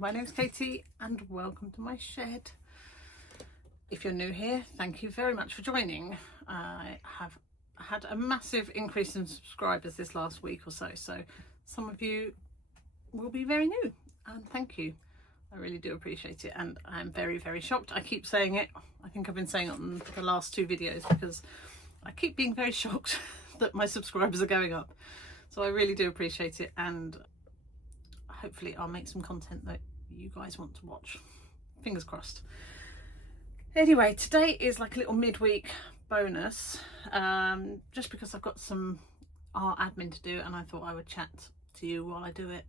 my name's Katie and welcome to my shed. If you're new here, thank you very much for joining. I have had a massive increase in subscribers this last week or so, so some of you will be very new, and thank you. I really do appreciate it, and I'm very, very shocked. I keep saying it. I think I've been saying it on the last two videos because I keep being very shocked that my subscribers are going up. So I really do appreciate it, and hopefully I'll make some content that you guys want to watch. Fingers crossed. Anyway, today is like a little midweek bonus, just because I've got some art admin to do and I thought I would chat to you while I do it,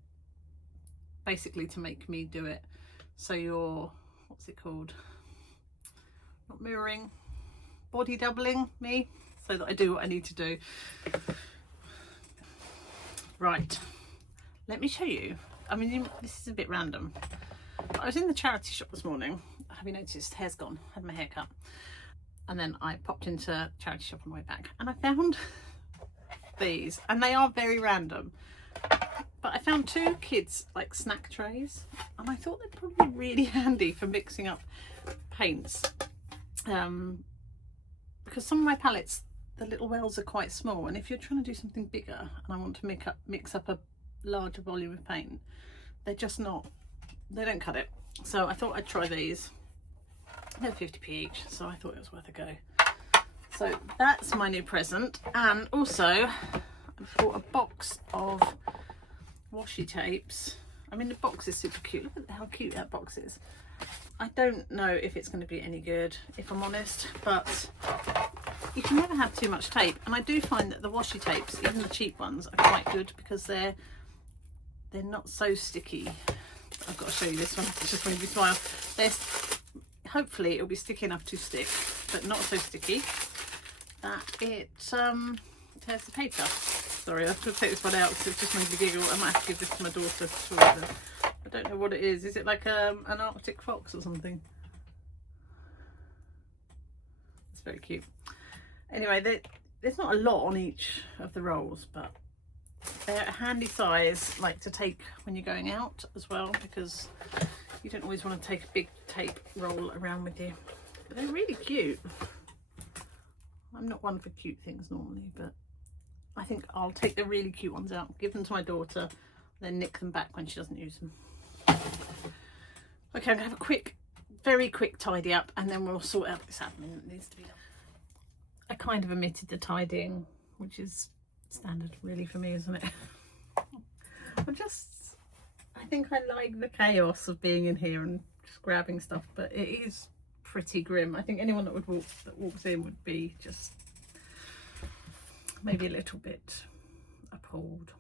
basically to make me do it. So you're, what's it called? Not mirroring, body doubling me so that I do what I need to do. Right, let me show you. I mean, this is a bit random. I was in the charity shop this morning. Have you noticed? Hair's gone. Had my hair cut. And then I popped into charity shop on the way back and I found these, and they are very random. But I found two kids like snack trays, and I thought they'd probably be really handy for mixing up paints. Because some of my palettes, the little wells are quite small, and if you're trying to do something bigger and I want to mix up a larger volume of paint, they're just not, they don't cut it. So I thought I'd try these. They're 50p each, so I thought it was worth a go. So that's my new present, and also I bought a box of washi tapes. I mean, the box is super cute. Look at how cute that box is. I don't know if it's going to be any good, if I'm honest, but you can never have too much tape, and I do find that the washi tapes, even the cheap ones, are quite good because they're not so sticky. I've got to show you this one. It's just made me smile. Hopefully it'll be sticky enough to stick, but not so sticky that it tears the paper. Sorry, I have to take this one out because it just made me giggle. I might have to give this to my daughter. I don't know what it is. Is it like an Arctic fox or something? It's very cute. Anyway, there's not a lot on each of the rolls, but they're a handy size, like to take when you're going out as well, because you don't always want to take a big tape roll around with you. But they're really cute. I'm not one for cute things normally, but I think I'll take the really cute ones out, give them to my daughter, then nick them back when she doesn't use them. Okay, I'm gonna have a very quick tidy up, and then we'll sort out this admin that needs to be done. I kind of omitted the tidying, which is standard really for me, isn't it? I think I like the chaos of being in here and just grabbing stuff, but it is pretty grim. I think anyone that walks in would be just maybe a little bit appalled,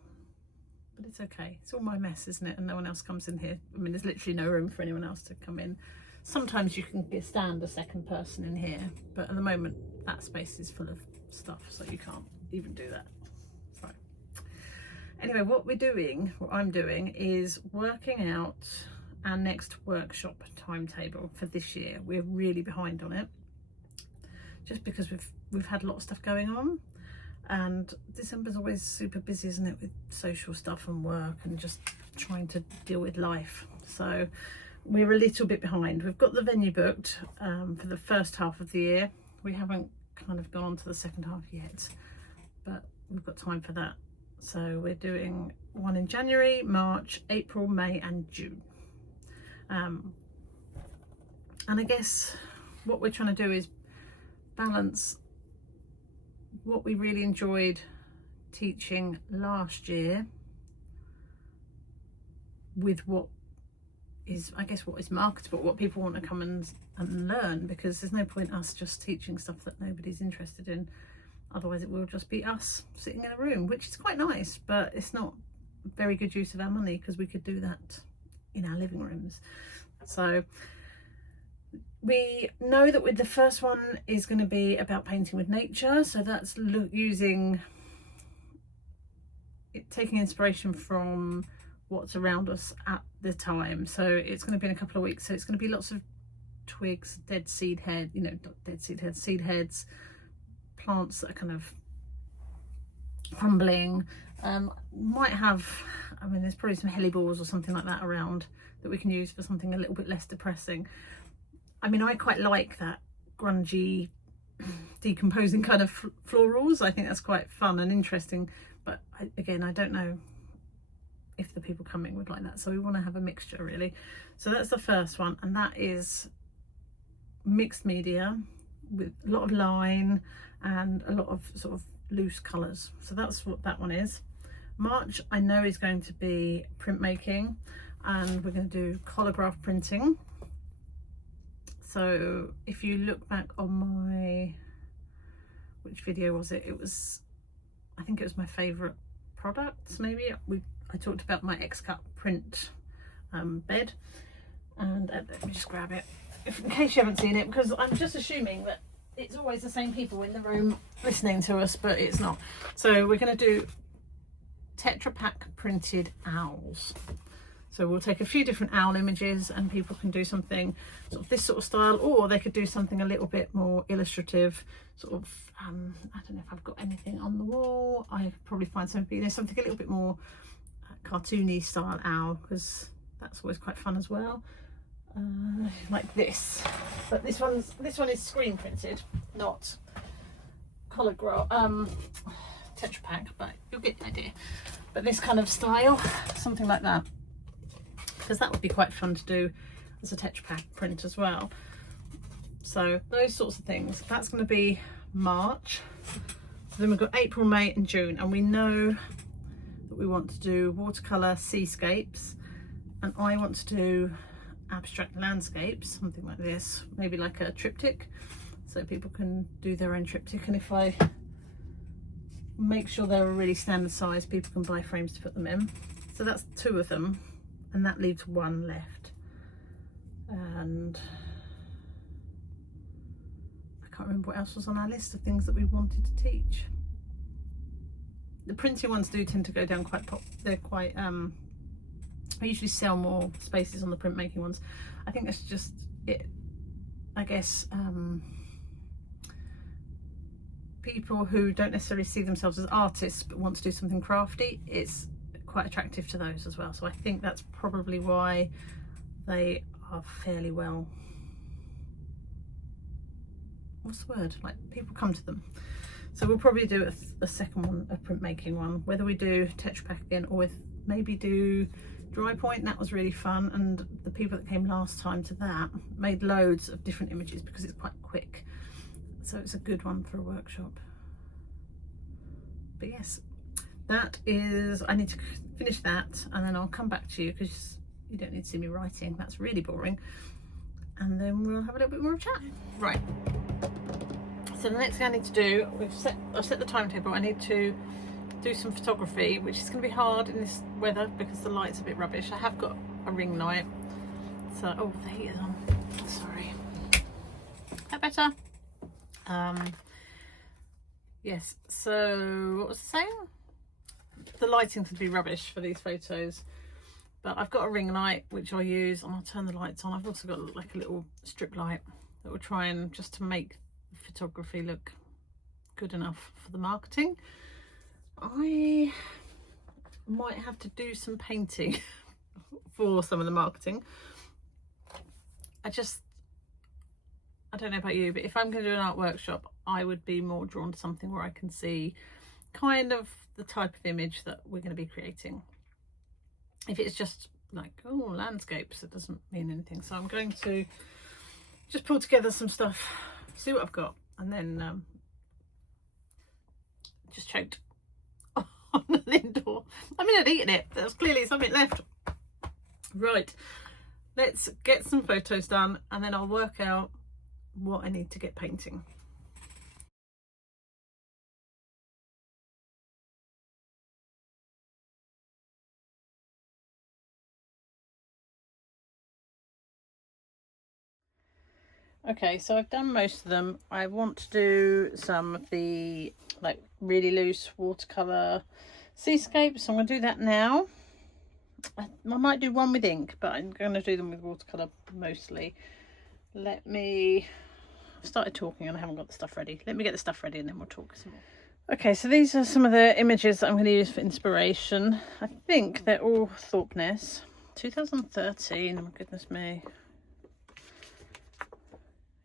but it's okay. It's all my mess, isn't it? And no one else comes in here. I mean, there's literally no room for anyone else to come in. Sometimes you can stand a second person in here, but at the moment that space is full of stuff, so you can't even do that. So anyway, what I'm doing is working out our next workshop timetable for this year. We're really behind on it, just because we've had a lot of stuff going on, and December's always super busy, isn't it, with social stuff and work and just trying to deal with life. So we're a little bit behind. We've got the venue booked for the first half of the year. We haven't kind of gone on to the second half yet, but we've got time for that. So we're doing one in January, March, April, May and June. And I guess what we're trying to do is balance what we really enjoyed teaching last year with what is, I guess, what is marketable, what people want to come and learn, because there's no point us just teaching stuff that nobody's interested in. Otherwise it will just be us sitting in a room, which is quite nice, but it's not very good use of our money because we could do that in our living rooms. So we know that with the first one is going to be about painting with nature, so that's taking inspiration from what's around us at the time. So it's going to be in a couple of weeks, so it's going to be lots of twigs, seed heads, plants that are kind of crumbling. Might have, I mean, there's probably some helleborus or something like that around that we can use for something a little bit less depressing. I mean, I quite like that grungy, decomposing kind of florals. I think that's quite fun and interesting, but again, I don't know if the people coming would like that, so we want to have a mixture really. So that's the first one, and that is mixed media with a lot of line and a lot of sort of loose colours. So that's what that one is. March I know is going to be printmaking, and we're going to do collagraph printing. So if you look back on my, which video was it? It was, I think it was my favourite products maybe. I talked about my X-cut print bed, and let me just grab it in case you haven't seen it, because I'm just assuming that it's always the same people in the room listening to us, but it's not. So we're going to do Tetra Pak printed owls. So we'll take a few different owl images, and people can do something sort of this sort of style, or they could do something a little bit more illustrative, sort of I don't know if I've got anything on the wall. I could probably find something, you know, something a little bit more cartoony style owl, because that's always quite fun as well. Like this, but this one is screen printed, not collagraph Tetra Pak, but you'll get the idea. But this kind of style, something like that, because that would be quite fun to do as a Tetra Pak print as well. So those sorts of things. That's going to be March. So then we've got April, May and June, and we know that we want to do watercolour seascapes, and I want to do abstract landscapes, something like this, maybe like a triptych, so people can do their own triptych. And if I make sure they're a really standard size, people can buy frames to put them in. So that's 2 of them, and that leaves 1 left. And I can't remember what else was on our list of things that we wanted to teach. The printing ones do tend to go down quite they're quite I usually sell more spaces on the printmaking ones. I think that's just it. I guess people who don't necessarily see themselves as artists but want to do something crafty, it's quite attractive to those as well. So I think that's probably why they are fairly well, what's the word, like people come to them. So we'll probably do a second one, a printmaking one, whether we do Tetra Pak again or with maybe do dry point. That was really fun, and the people that came last time to that made loads of different images because it's quite quick, so it's a good one for a workshop. But yes, that is, I need to finish that and then I'll come back to you, because you don't need to see me writing, that's really boring, and then we'll have a little bit more of a chat. Right, so the next thing I need to do, I've set the timetable. I need to do some photography, which is going to be hard in this weather because the light's a bit rubbish. I have got a ring light, so oh, the heat is on, sorry. Is that better? Yes, so what was I saying? The lighting could be rubbish for these photos, but I've got a ring light which I'll use, and I'll turn the lights on. I've also got like a little strip light that will try and just to make the photography look good enough for the marketing. I might have to do some painting for some of the marketing. I don't know about you, but if I'm going to do an art workshop, I would be more drawn to something where I can see kind of the type of image that we're going to be creating. If it's just like, oh, landscapes, it doesn't mean anything. So I'm going to just pull together some stuff, see what I've got, and then just choked on an indoor. I mean, I'd eaten it. There's clearly something left. Right, let's get some photos done, and then I'll work out what I need to get painting. Okay, so I've done most of them. I want to do some of the like really loose watercolour seascapes, so I'm going to do that now. I might do one with ink, but I'm going to do them with watercolour mostly. Let me, I've started talking and I haven't got the stuff ready. Let me get the stuff ready and then we'll talk some more. Okay, so these are some of the images that I'm going to use for inspiration. I think they're all Thorpeness. 2013, oh my goodness me.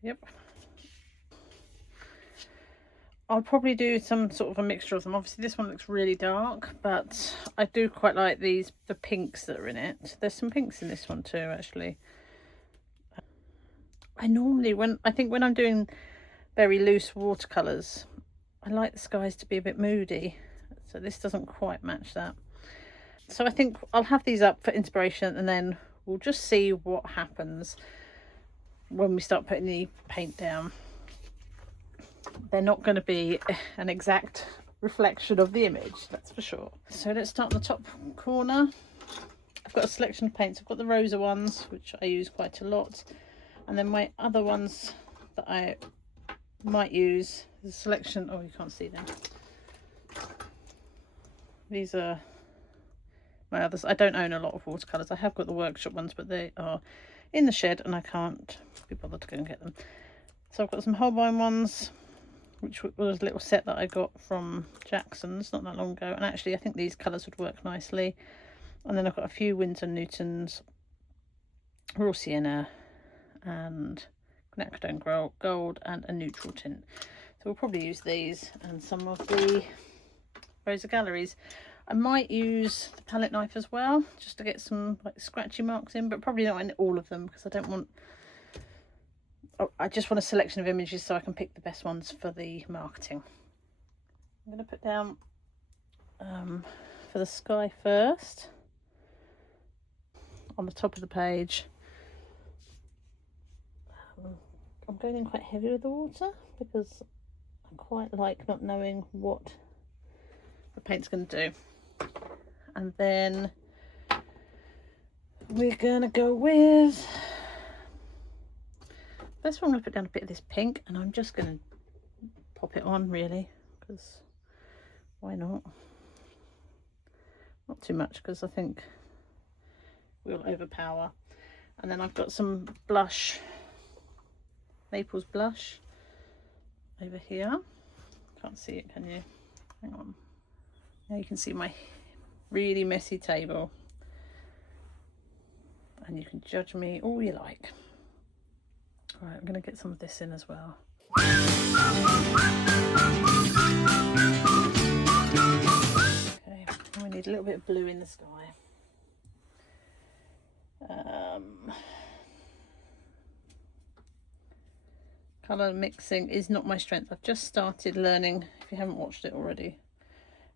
Yep. I'll probably do some sort of a mixture of them. Obviously this one looks really dark, but I do quite like the pinks that are in it. There's some pinks in this one too, actually. I normally, when I'm doing very loose watercolours, I like the skies to be a bit moody. So this doesn't quite match that. So I think I'll have these up for inspiration, and then we'll just see what happens when we start putting the paint down. They're not going to be an exact reflection of the image, that's for sure. So let's start in the top corner. I've got a selection of paints. I've got the Rosa ones, which I use quite a lot, and then my other ones that I might use is a selection. Oh, you can't see them. These are my others. I don't own a lot of watercolours. I have got the workshop ones, but they are in the shed and I can't be bothered to go and get them. So I've got some Holbein ones, which was a little set that I got from Jackson's not that long ago, and actually I think these colours would work nicely. And then I've got a few Winsor Newtons, Raw Sienna and Quinacridone Gold, and a neutral tint. So we'll probably use these and some of the Rosa Galleries. I might use the palette knife as well, just to get some like scratchy marks in, but probably not in all of them, because I don't want, I just want a selection of images so I can pick the best ones for the marketing. I'm going to put down for the sky first on the top of the page. I'm going in quite heavy with the water because I quite like not knowing what the paint's going to do. And then we're going to go with, first one, I'm going to put down a bit of this pink, and I'm just going to pop it on really, because why not? Not too much, because I think we'll overpower. And then I've got some blush, Naples blush over here. Can't see it, can you? Hang on. Now you can see my really messy table, and you can judge me all you like. All right, I'm going to get some of this in as well. Okay, we need a little bit of blue in the sky. Colour mixing is not my strength. I've just started learning, if you haven't watched it already,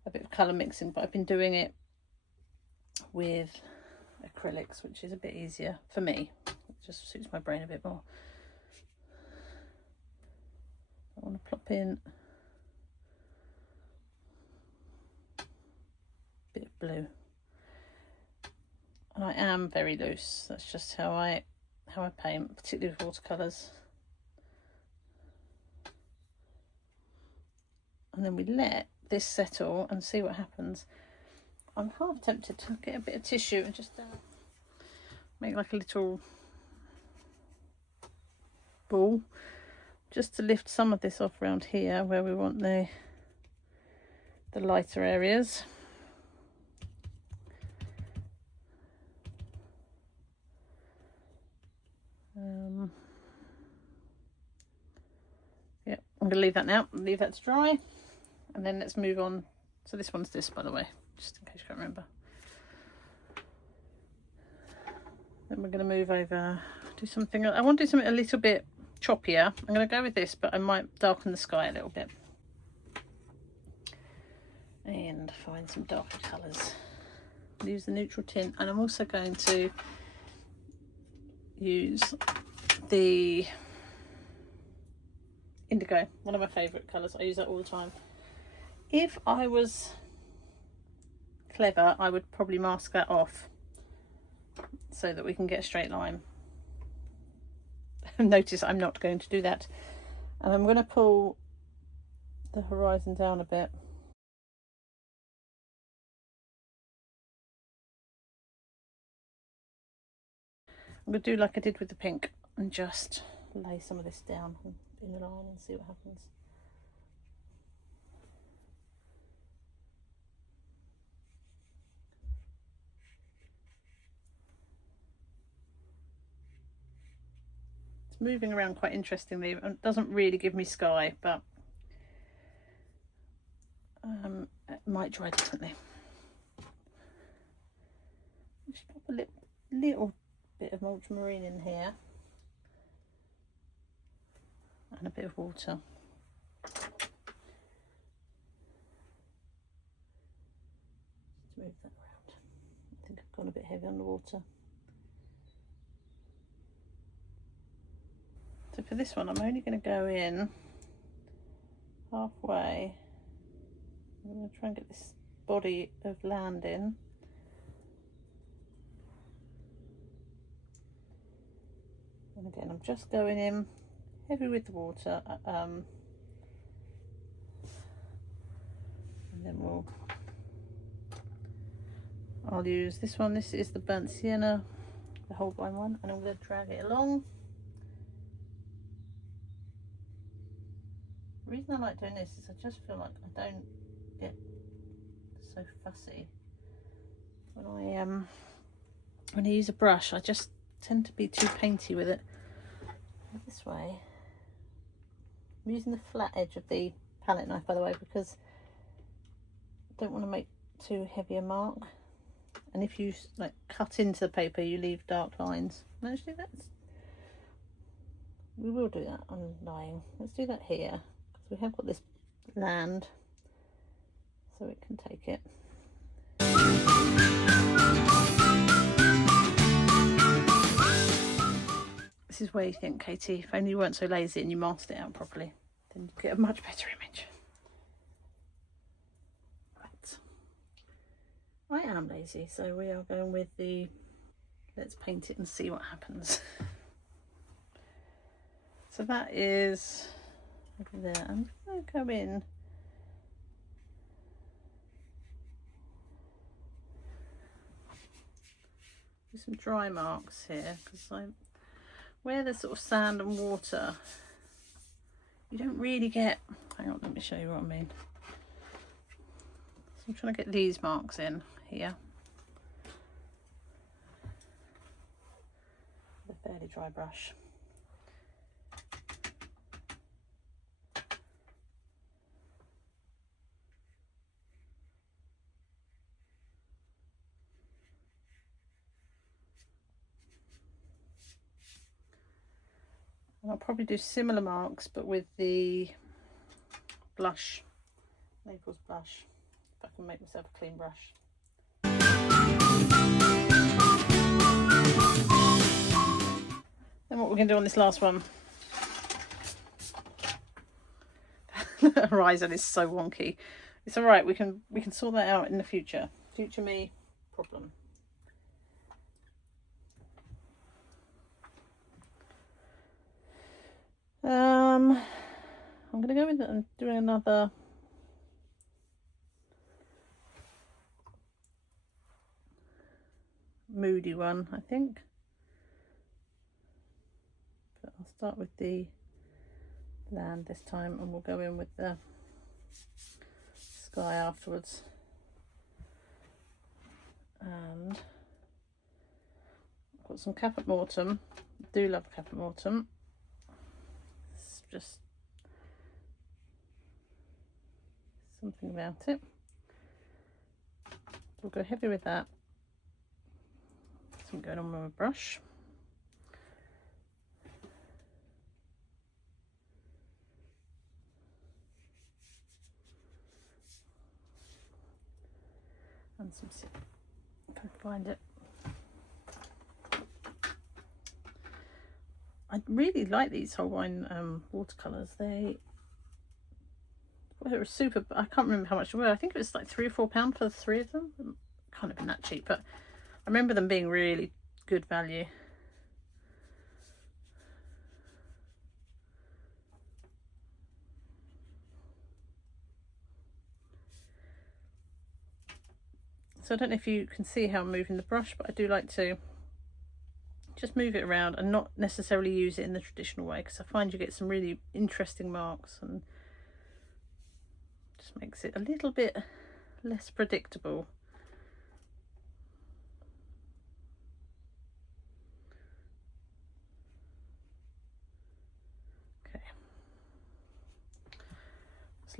a bit of colour mixing, but I've been doing it with acrylics, which is a bit easier for me. It just suits my brain a bit more. I want to plop in a bit of blue, and I am very loose. That's just how I paint, particularly with watercolours. And then we let this settle and see what happens. I'm half tempted to get a bit of tissue and just make like a little ball, just to lift some of this off around here where we want the lighter areas. Yeah, I'm going to leave that now, leave that to dry, and then let's move on. So this one's this, by the way, just in case you can't remember. Then we're going to move over, do something, I want to do something a little bit choppier. I'm going to go with this, but I might darken the sky a little bit and find some darker colours. Use the neutral tint, and I'm also going to use the indigo, one of my favourite colours. I use that all the time. If I was clever, I would probably mask that off so that we can get a straight line. Notice I'm not going to do that, and I'm going to pull the horizon down a bit. I'm going to do like I did with the pink and just lay some of this down in the line and see what happens. moving around quite interestingly. It doesn't really give me sky, but it might dry differently. Just pop a little bit of ultramarine in here and a bit of water. Just move that around. I think I've gone a bit heavy on the water. So for this one, I'm only going to go in halfway. I'm going to try and get this body of land in. And again, I'm just going in heavy with the water, and then I'll use this one. This is the burnt sienna, the Holbein one, and I'm going to drag it along. The reason I like doing this is I just feel like I don't get so fussy when I use a brush. I just tend to be too painty with it. This way, I'm using the flat edge of the palette knife, by the way, because I don't want to make too heavy a mark. And if you like cut into the paper, you leave dark lines. And actually, we will do that on lying. Let's do that here, because we have got this land, so it can take it. This is where you think, Katie, if only you weren't so lazy and you masked it out properly, then you'd get a much better image. Right, I am lazy, so we are going with the let's paint it and see what happens. So that is over there. I'm going to go in with some dry marks here, because where there's sort of sand and water, you don't really get, hang on, let me show you what I mean. So I'm trying to get these marks in here with a fairly dry brush. And I'll probably do similar marks, but with the blush, Naples blush, if I can make myself a clean brush. Then what we're going to do on this last one, the horizon is so wonky. It's all right. We can sort that out in the future. Future me problem. I'm going to go with it and doing another moody one, I think. But I'll start with the land this time, and we'll go in with the sky afterwards. And I've got some Caput Mortuum. I do love Caput Mortuum. It's just something about it. So we'll go heavy with that. So I'm going on with a brush. And some, if I can find it. I really like these Holbein watercolours. They were super, I can't remember how much they were. I think it was like £3 or £4 for the 3 of them. Can't have been that cheap, but I remember them being really good value. So I don't know if you can see how I'm moving the brush, but I do like to just move it around and not necessarily use it in the traditional way, because I find you get some really interesting marks and just makes it a little bit less predictable.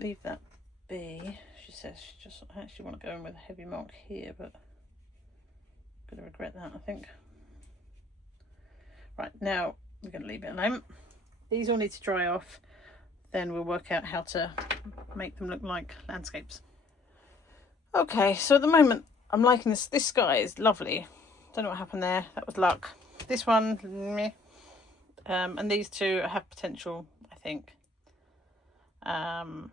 leave that be. She says she just, I actually want to go in with a heavy mark here, but I'm going to regret that, I think. Right, now we're going to leave it alone. These all need to dry off, then we'll work out how to make them look like landscapes. Okay, so at the moment I'm liking this. This sky is lovely. Don't know what happened there. That was luck. This one, meh. And these two have potential, I think. I'm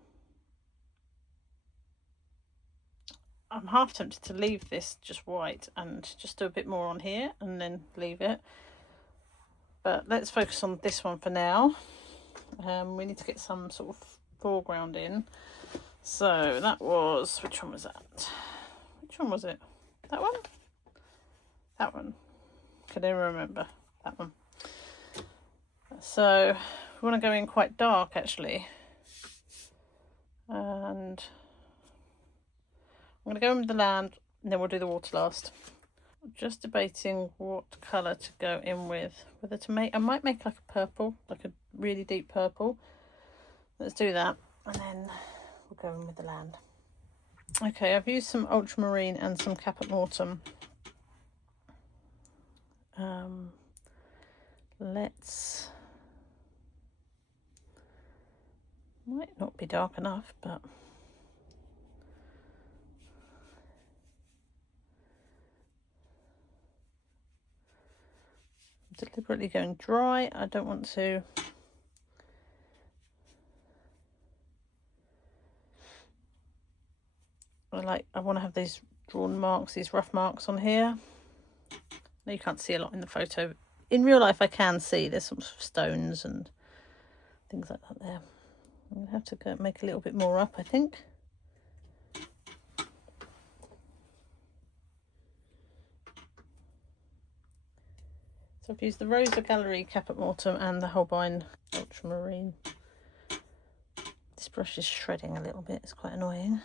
half tempted to leave this just white and just do a bit more on here and then leave it. But let's focus on this one for now. We need to get some sort of foreground in. So that was, which one was that? Which one was it? That one? That one. Can I remember? That one. So we want to go in quite dark actually. And I'm going to go in with the land and then we'll do the water last. I'm just debating what colour to go in with. Whether to make, I might make like a purple, like a really deep purple. Let's do that and then we'll go in with the land. Okay, I've used some ultramarine and some Caput Mortem. Let's, might not be dark enough, but I'm deliberately going dry. I don't want to I want to have these drawn marks, these rough marks on here. Now you can't see a lot in the photo. In real life I can see there's some stones and things like that there. I'm going to have to go make a little bit more up, I think. So I've used the Rosa Gallery Caput Mortem and the Holbein Ultramarine. This brush is shredding a little bit, it's quite annoying.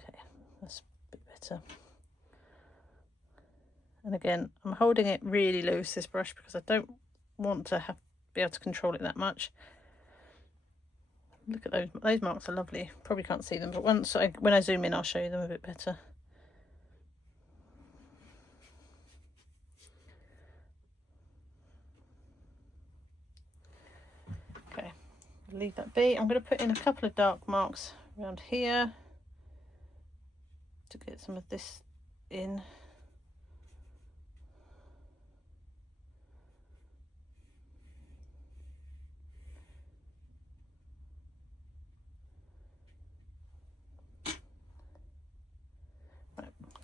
Okay, that's a bit better. And again, I'm holding it really loose, this brush, because I don't want to be able to control it that much. Look at those marks are lovely. Probably can't see them, but when I zoom in I'll show you them a bit better. Okay, I'll leave that be. I'm going to put in a couple of dark marks around here to get some of this in.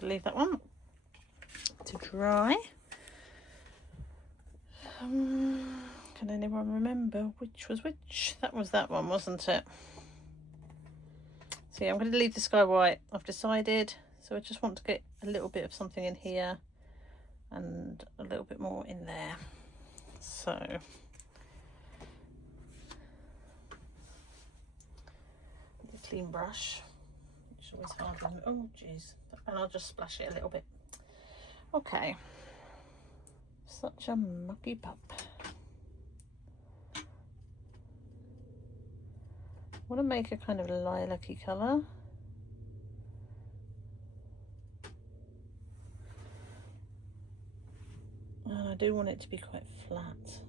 Leave that one to dry. Can anyone remember which was which? That was that one, wasn't it? So yeah, I'm going to leave the sky white, I've decided. So I just want to get a little bit of something in here and a little bit more in there. So the clean brush, which is always hard when, oh geez, and I'll just splash it a little bit. Okay, such a mucky pup. I want to make a kind of lilac-y colour. And I do want it to be quite flat.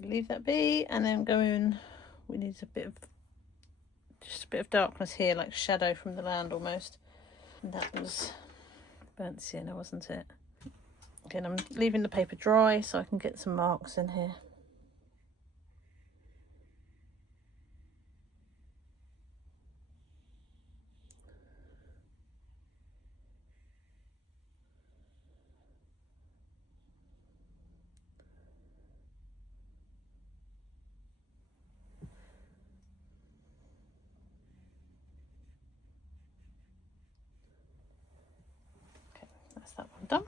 Leave that be, and then go in. We need just a bit of darkness here, like shadow from the land almost. And that was burnt sienna, wasn't it? Again, I'm leaving the paper dry so I can get some marks in here. that one done.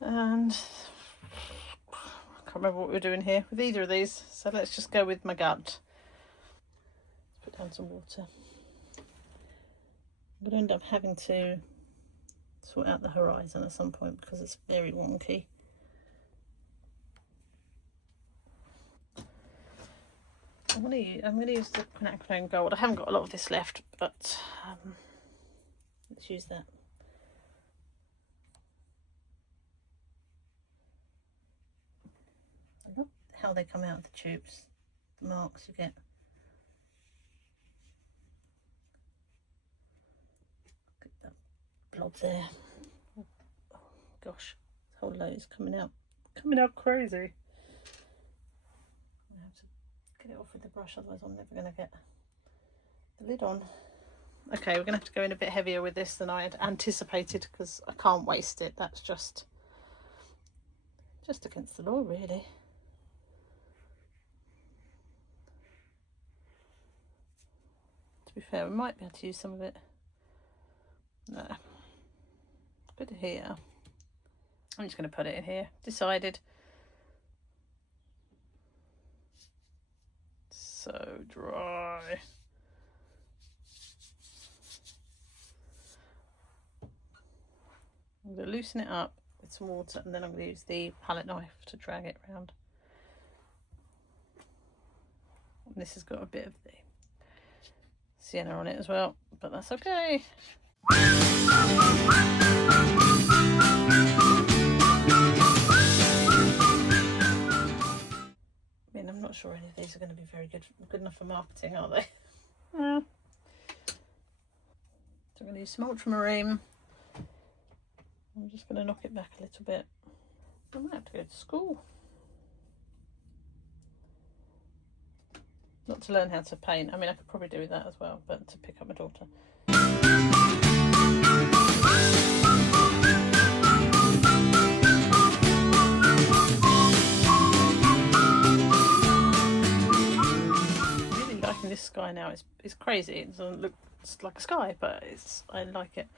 And I can't remember what we were doing here with either of these, so let's just go with my gut. Let's put down some water. I'm going to end up having to sort out the horizon at some point because it's very wonky. I'm going to use the quinacridone gold. I haven't got a lot of this left, but let's use that. I love how they come out of the tubes, the marks you get. Look at that blob there. Oh gosh, this whole load is coming out crazy. I have to get it off with the brush, otherwise I'm never going to get the lid on. Okay, we're going to have to go in a bit heavier with this than I had anticipated because I can't waste it. That's just against the law, really. To be fair, we might be able to use some of it. No. Put it here. I'm just going to put it in here. Decided. So dry. I'm going to loosen it up with some water and then I'm going to use the palette knife to drag it around. And this has got a bit of the sienna on it as well, but that's okay. I mean, I'm not sure any of these are going to be very good enough for marketing, are they? So I'm going to use some ultramarine. I'm just going to knock it back a little bit. I might have to go to school. Not to learn how to paint. I mean, I could probably do that as well, but to pick up my daughter. I'm really liking this sky now. It's crazy. It doesn't look like a sky, but I like it.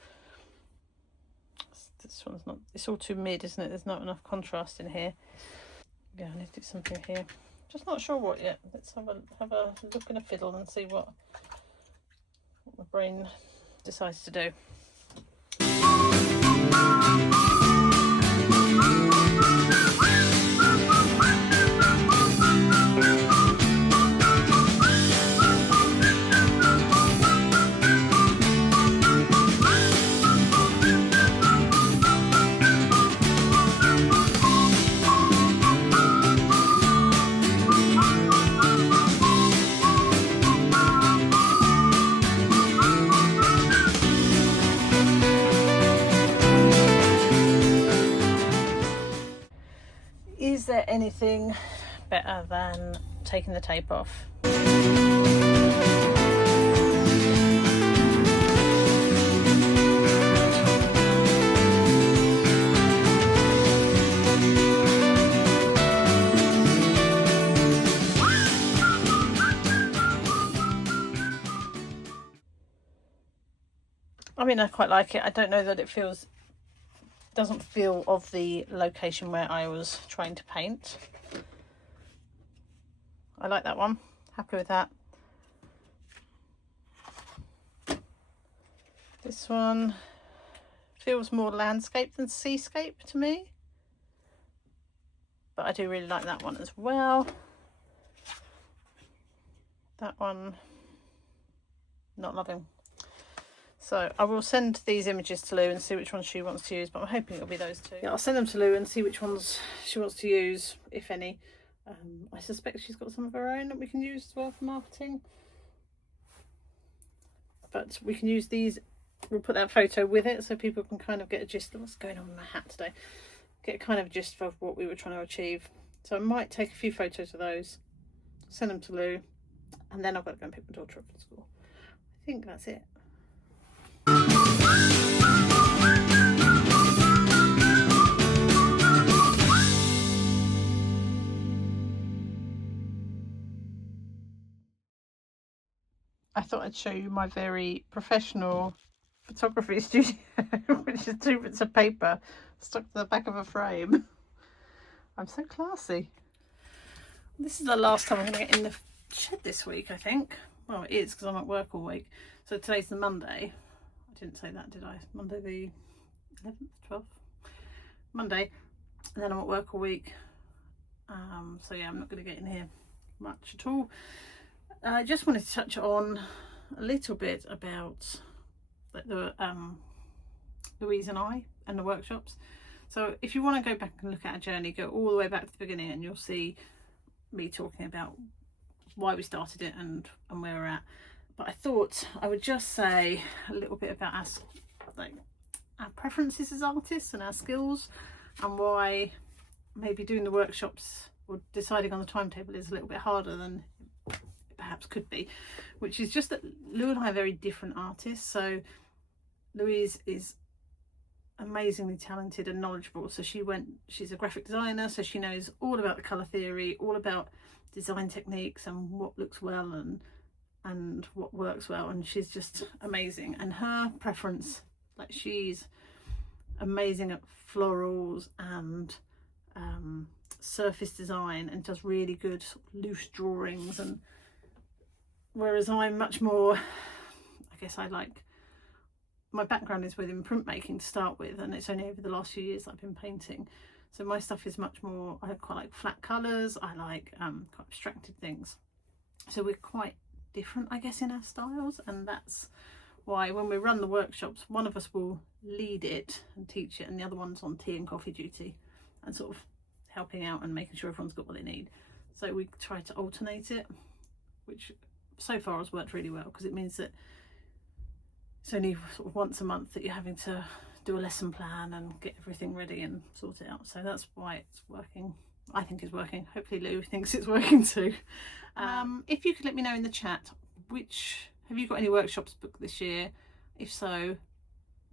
This one's not, it's all too mid, isn't it? There's not enough contrast in here. Yeah, I need to do something here. Just not sure what yet. Let's have a look and a fiddle and see what my brain decides to do. Is there anything better than taking the tape off? I mean, I quite like it. I don't know that it doesn't feel of the location where I was trying to paint. I like that one. Happy with that. This one feels more landscape than seascape to me. But I do really like that one as well. That one, not loving. So I will send these images to Lou and see which ones she wants to use, but I'm hoping it'll be those two. Yeah, I'll send them to Lou and see which ones she wants to use, if any. I suspect she's got some of her own that we can use as well for marketing. But we can use these, we'll put that photo with it so people can kind of get a gist of what's going on with my hat today. Get a kind of gist of what we were trying to achieve. So I might take a few photos of those, send them to Lou, and then I've got to go and pick my daughter up from school. I think that's it. I thought I'd show you my very professional photography studio, which is 2 bits of paper stuck to the back of a frame. I'm so classy. This is the last time I'm going to get in the shed this week, I think. Well, it is because I'm at work all week. So today's the Monday. I didn't say that, did I? Monday the 11th, 12th? Monday. And then I'm at work all week. So yeah, I'm not going to get in here much at all. I just wanted to touch on a little bit about the Louise and I and the workshops. So if you want to go back and look at our journey, go all the way back to the beginning and you'll see me talking about why we started it and where we're at. But I thought I would just say a little bit about our preferences as artists and our skills, and why maybe doing the workshops or deciding on the timetable is a little bit harder than it perhaps could be, which is just that Lou and I are very different artists. So Louise is amazingly talented and knowledgeable, so she's a graphic designer, so she knows all about the colour theory, all about design techniques and what looks well and what works well, and she's just amazing. And her preference, like, she's amazing at florals and surface design and does really good sort of loose drawings, and whereas I'm much more, I guess my background is within printmaking to start with, and it's only over the last few years that I've been painting. So my stuff is much more, I quite like flat colours, I like quite abstracted things. So we're quite different, I guess, in our styles, and that's why when we run the workshops, one of us will lead it and teach it, and the other one's on tea and coffee duty and sort of helping out and making sure everyone's got what they need. So we try to alternate it, which so far has worked really well, because it means that it's only sort of once a month that you're having to do a lesson plan and get everything ready and sort it out. So that's why it's working. I think it's working. Hopefully Lou thinks it's working too. If you could let me know in the chat, have you got any workshops booked this year? If so,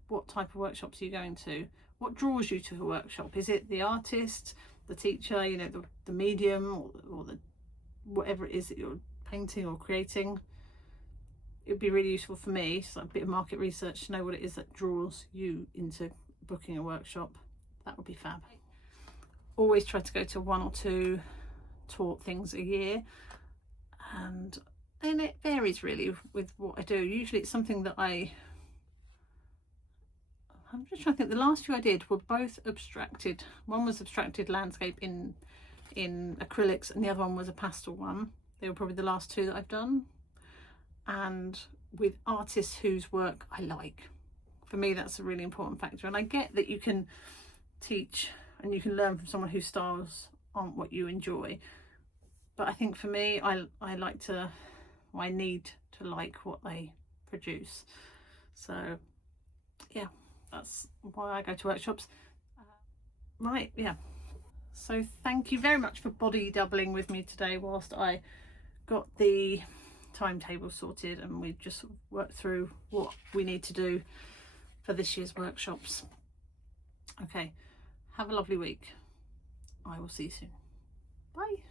what type of workshops are you going to? What draws you to a workshop? Is it the artist, the teacher, you know, the medium, or the whatever it is that you're painting or creating? It would be really useful for me, so a bit of market research, to know what it is that draws you into booking a workshop. That would be fab. Always try to go to 1 or 2 taught things a year, and it varies really with what I do. Usually it's something that I'm just trying to think. The last few I did were both abstracted. One was abstracted landscape in acrylics, and the other one was a pastel one. They were probably the last 2 that I've done, and with artists whose work I like. For me, that's a really important factor. And I get that you can teach and you can learn from someone whose styles aren't what you enjoy, but I think for me, I need to like what they produce. So yeah, that's why I go to workshops. Right, yeah. So thank you very much for body doubling with me today whilst I got the timetable sorted, and we've just worked through what we need to do for this year's workshops. Okay, have a lovely week. I will see you soon. Bye.